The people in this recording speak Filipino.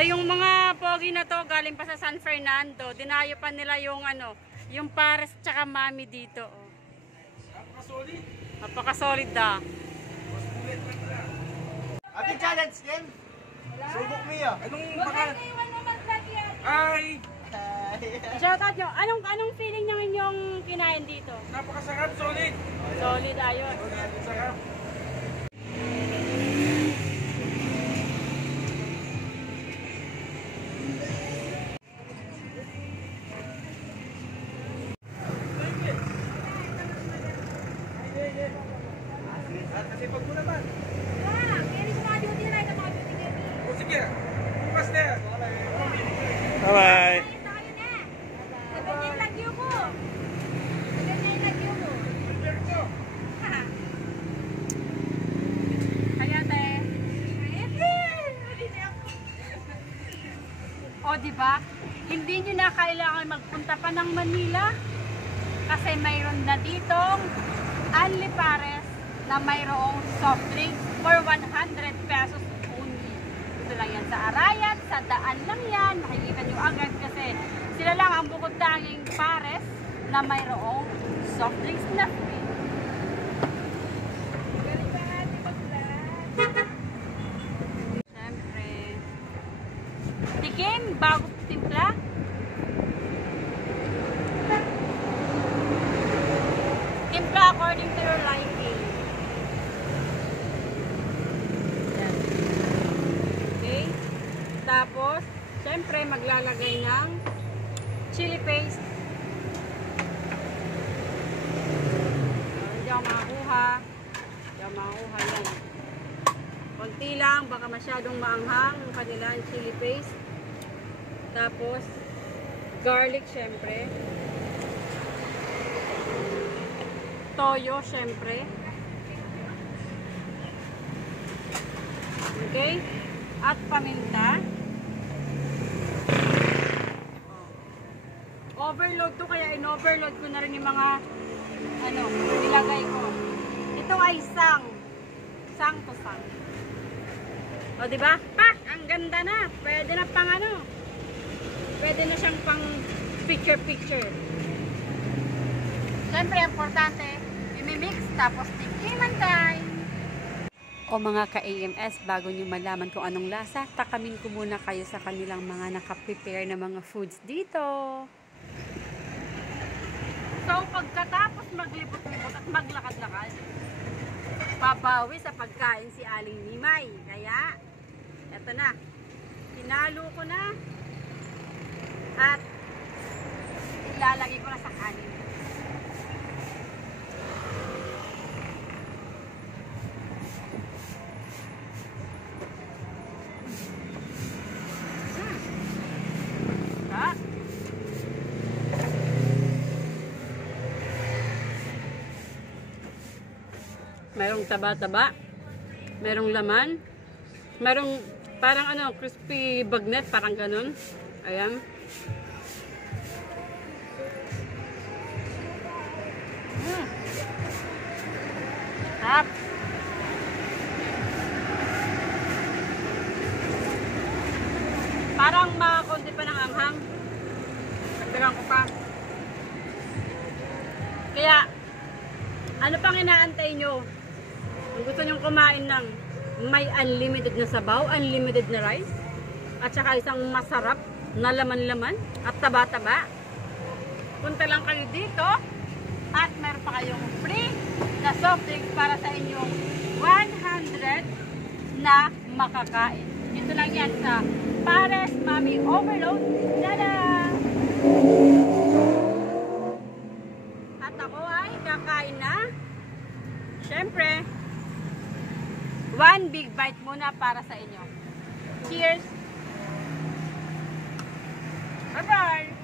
Ay, yung mga pogi na to galing pa sa San Fernando. Dinayo pa nila yung ano, yung pares tsaka mami dito. Oh. Napaka-solid. Napaka-solid da. Ate challenge game? Subok mo yun. Anong pangalan? Ay! Shoutout nyo. Anong feeling nyo inyong kinain dito? Napakasarap, solid. Solid, ayos. Solid, sarap. Kasi pag mo naman. O sige, bukas na yan. Bye-bye. O, diba? Hindi nyo na kailangan magpunta pa ng Manila kasi mayroon na ditong Only Pares na mayroong soft drinks for 100 pesos only. Ito lang yan sa Arayat, sa daan lang yan. Makikita nyo agad kasi sila lang ang bukod tanging Pares na mayroong soft drinks na free. Siyempre, tikim bago timpla. Timpla according to your liking. Yan. Okay. Tapos, siyempre maglalagay ng chili paste. Hindi ako makakuha. Hindi ako makakuha yan. Konti lang, baka masyadong maanghang yung kanilang chili paste. Tapos, garlic syempre. Toyo syempre. Okay? At paminta. Overload to, kaya in-overload ko na rin yung mga ano, nilagay ko. Ito ay sang to sang. O, diba? Pak! Ang ganda na. Pwede na pang ano. Pwede na siyang pang picture. Siyempre, importante, i-mix tapos tikiman time. O mga ka-AMS, bago nyo malaman kung anong lasa, takamin ko muna kayo sa kanilang mga nakaprepare na mga foods dito. So, pagkatapos maglibot-libot at maglakad-lakad, babawi sa pagkain si Aling Mimay. Kaya, eto na. Pinalo ko na. At ilalagay ko na sa kanin. Merong taba-taba, merong laman, merong parang ano, crispy bagnet, parang ganun. Ayan. Tap. Parang makakunti pa ng anghang. Nagdagan ko pa. Kaya, ano pang inaantay nyo? Kung gusto nyong kumain ng may unlimited na sabaw, unlimited na rice, at saka isang masarap na laman-laman at taba-taba, punta lang kayo dito at meron pa kayong free na soft drinks para sa inyong 100 na makakain. Dito lang yan sa Pares Mami Overload. Tada! At ako ay kakain na. Siyempre, one big bite muna para sa inyo. Cheers! Bye-bye!